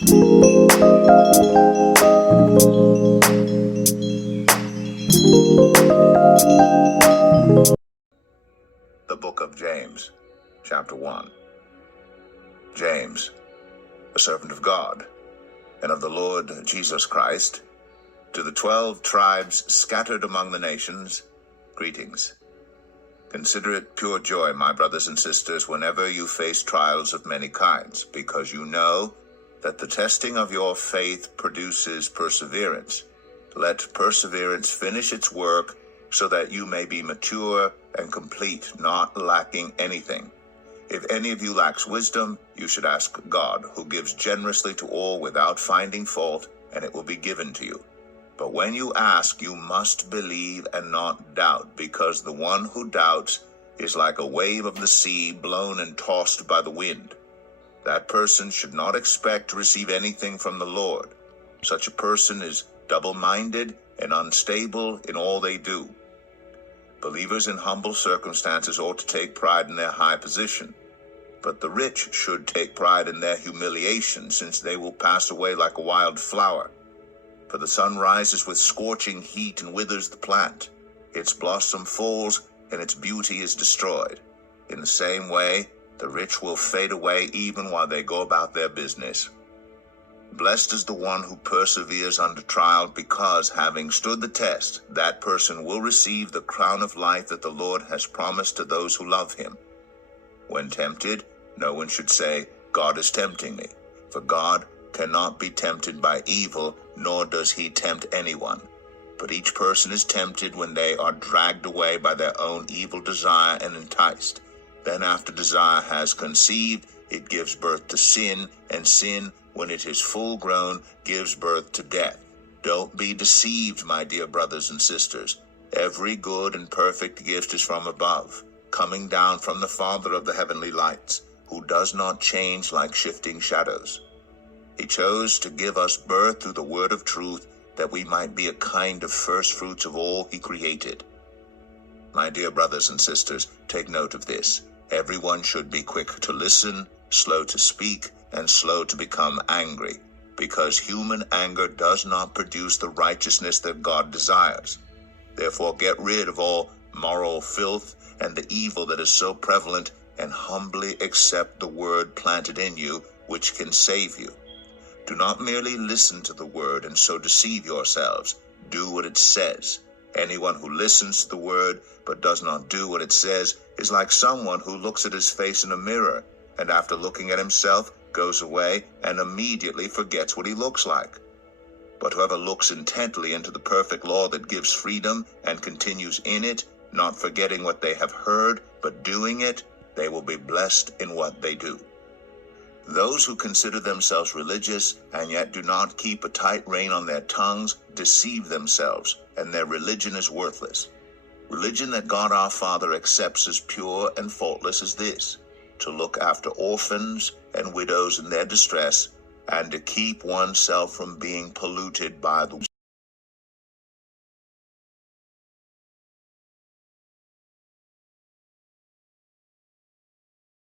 The Book of James, Chapter 1. James, a servant of God, and of the Lord Jesus Christ, to the 12 tribes scattered among the nations, greetings. Consider it pure joy, my brothers and sisters, whenever you face trials of many kinds, because you know that the testing of your faith produces perseverance. Let perseverance finish its work, so that you may be mature and complete, not lacking anything. If any of you lacks wisdom, you should ask God, who gives generously to all without finding fault, and it will be given to you. But when you ask, you must believe and not doubt, because the one who doubts is like a wave of the sea blown and tossed by the wind. That person should not expect to receive anything from the Lord. Such a person is double-minded and unstable in all they do. Believers in humble circumstances ought to take pride in their high position, but the rich should take pride in their humiliation, since they will pass away like a wild flower. For the sun rises with scorching heat and withers the plant. Its blossom falls, and its beauty is destroyed. In the same way, the rich will fade away even while they go about their business. Blessed is the one who perseveres under trial, because, having stood the test, that person will receive the crown of life that the Lord has promised to those who love him. When tempted, no one should say, "God is tempting me," for God cannot be tempted by evil, nor does he tempt anyone. But each person is tempted when they are dragged away by their own evil desire and enticed. Then after desire has conceived, it gives birth to sin, and sin, when it is full grown, gives birth to death. Don't be deceived, my dear brothers and sisters. Every good and perfect gift is from above, coming down from the Father of the heavenly lights, who does not change like shifting shadows. He chose to give us birth through the word of truth, that we might be a kind of first fruits of all he created. My dear brothers and sisters, take note of this. Everyone should be quick to listen, slow to speak, and slow to become angry, because human anger does not produce the righteousness that God desires. Therefore get rid of all moral filth and the evil that is so prevalent, and humbly accept the word planted in you, which can save you. Do not merely listen to the word and so deceive yourselves. Do what it says. Anyone who listens to the word but does not do what it says is like someone who looks at his face in a mirror, and after looking at himself goes away and immediately forgets what he looks like. But whoever looks intently into the perfect law that gives freedom and continues in it, not forgetting what they have heard, but doing it, they will be blessed in what they do. Those who consider themselves religious and yet do not keep a tight rein on their tongues deceive themselves, and their religion is worthless. Religion that God our Father accepts as pure and faultless is this: to look after orphans and widows in their distress, and to keep oneself from being polluted by the